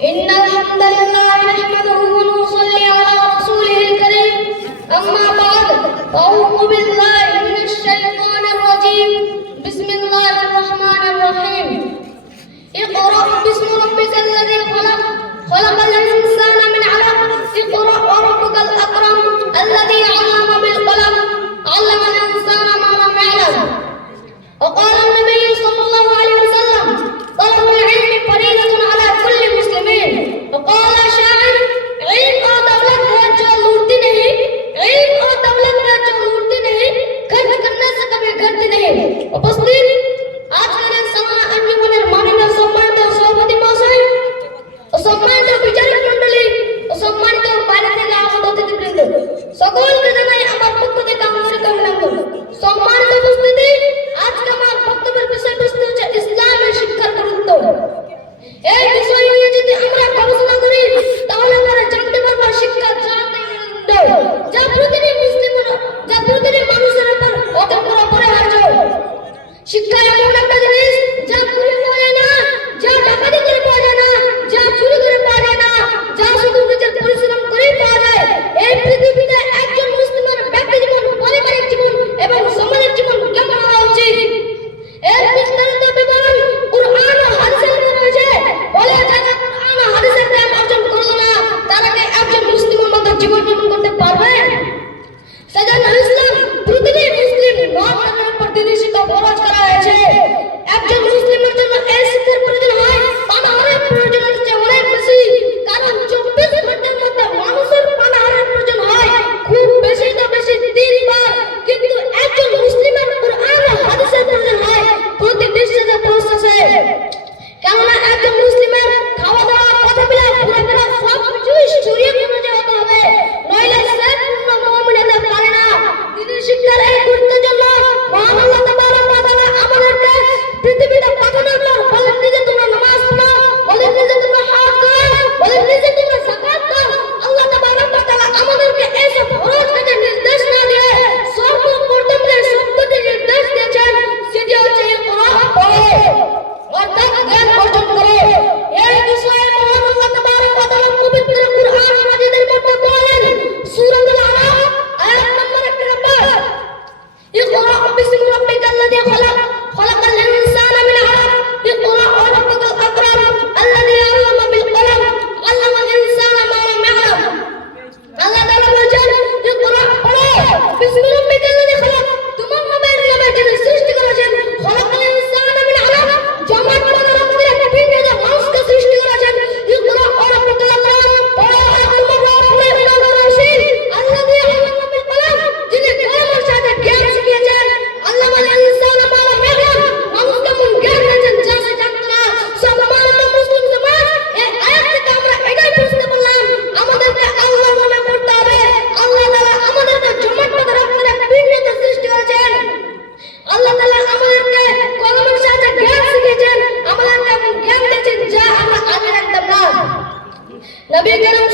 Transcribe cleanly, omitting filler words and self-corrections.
إن الحمد لله نحمده ونصلي على رسوله الكريم أما بعد أعوذ بالله من الشيطان الرجيم بسم الله الرحمن الرحيم اقرأ باسم ربك الذي خلق خلق الإنسان من علق اقرأ وربك الأكرم الذي علم بالقلم علم الإنسان ما لم يعلم وقال النبي صلى الله عليه وسلم طلب العلم فريضة على كل مسلمين وقال شاعر علم और दौलत है जो लूटती नहीं इल्म और दौलत है जो लूटती नहीं खर्च करने से कभी घटती नहीं उपस्थित आज के समान अंजुमনের মাননীয় সম্মানিত সভাপতি মহাশয় ও সম্মানিত বিচারক মণ্ডলী ও সম্মানিত বাইরে থেকে আগত অতিথিবৃন্দ সকলকে জানাই আমার পক্ষ থেকে আন্তরিক অভিনন্দন সম্মানিত উপস্থিতি আজকে আমার বক্তব্যের বিষয়বস্তু হচ্ছে ইসলামের শিক্ষার গুরুত্ব এই বিষয় নিয়ে যদি আমরা গবেষণা করি তাহলে আমরা জানতে পারবো শিক্ষা যা প্রতিটি মানুষের উপর অত্যন্ত অপরিহার্য শিক্ষা এমন একটা জিনিস যা খুলে পাওয়া যায় না যা ডাকাতি করে পাওয়া যায় না যা চুরি করে পাওয়া যায় না যা শুধু নিজের পরিশ্রম করেই পাওয়া যায় এই পৃথিবীতে একজন মুসলিমের ব্যক্তি জীবন পারিবারিক জীবন এবং সমাজের জীবন কেমন হওয়া উচিত এর বিস্তারিত বিবরণ কুরআন ও হাদিসের মধ্যে রয়েছে বলে যারা কুরআন ও হাদিসের জ্ঞান অর্জন করলো না তারা কি একজন মুসলিমের মতো জীবন যাপন করতে পারবে সেজন্য ইসলাম প্রতিটি মুসলিম নরনারীর উপর দিনী শিক্ষা ফরজ করা হয়েছে একজন মুসলিমের জন্য এই শিক্ষার প্রয়োজন হয় পানাহারের প্রয়োজনের চেয়ে অনেক বেশি কারণ 24 ঘন্টার মধ্যে মানুষের পানাহারের প্রয়োজন হয় খুব বেশি তো বেশি 3 বার কিন্তু একজন মুসলিমের কুরআন ও হাদিসের প্রয়োজন হয় প্রতি নিঃশ্বাসে প্রশ্বাসে কেননা একজন মুসলিমের খাওয়া দাওয়া কথা বলা ঘোরাফেরা সব কিছুই শরীয়ত অনুযায়ী হতে হবে নইলে সে পূর্ণ মুমিন হতে পারে না দিনী শিক্ষার এই গুরুত্বের জন্য মহান আল্লাহ তাবারক ওয়া তাআলা আমাদেরকে পৃথিবীতে পাঠানোর পর বলেন নিজে তোমরা নামাজ পড়ো বলেন নিজে তোমরা হজ করো বলেন নিজে তোমরা যাকাত দাও আল্লাহ তাবারক ওয়া তাআলা আমাদেরকে এইসব ফরজ কাজের নির্দেশ না দিয়ে সর্বপ্রথম যে শব্দটি নির্দেশ দিয়েছেন সেটি হচ্ছে ইকরা পড়ো অর্থাৎ জ্ঞান অর্জন করো এই বিষয়ে মহান আল্লাহ তাবারক ওয়া তাআলা পবিত্র কুরআন মাজিদের মধ্যে বলেন সূরাতুল আরাফ আয়াত নম্বর 51 ইকরা বিসমি রাব্বিকাল লাযী খলাক খলাকাল ইনসানা মিন আলাক ইকরা ওয়া রাব্বুকাল আকরাম আল্লাযী আল্লামা বিল কলম আল্লামাল ইনসানা মা লাম ইয়ালাম আল্লাহ তাআলা বলেন ইকরা পড়ো বিসমি রাব্বিকাল লাযী খলাক তোমার নামের নামে যিনি সৃষ্টি করেছেন খলাকাল ইনসানা মিন আলাক জমাট বাঁধা রক্তের একটা পিণ্ডে মানুষকে সৃষ্টি করেছেন ইকরা ওয়া রাব্বুকাল আকরাম পড়ো আর তোমার রবের নাম রশিদ আল্লাযী আল্লামা বিল কলম যিনি কলমের সাথে জ্ঞান শিখিয়েছেন আল্লামাল ইনসানা মা লাম ইয়ালাম মানুষকে এমন জ্ঞান দিয়েছেন যা সে জানতো না সম্মানিত মুসলিম সমাজ এই আয়াত থেকে আমরা এটাই বুঝতে পারলাম আমাদেরকে আল্লাহর নামে পড়তে হবে আল্লাহ তাআলা আমাদেরকে জমাট বাঁধা রক্তের একটা পিণ্ডে সৃষ্টি করেছেন আল্লাহ তাআলা আমাদেরকে কলমের সাথে জ্ঞান শিখিয়েছেন আমাদেরকে এমন জ্ঞান দিয়েছেন যা আমরা আগে জানতাম না নবী করিম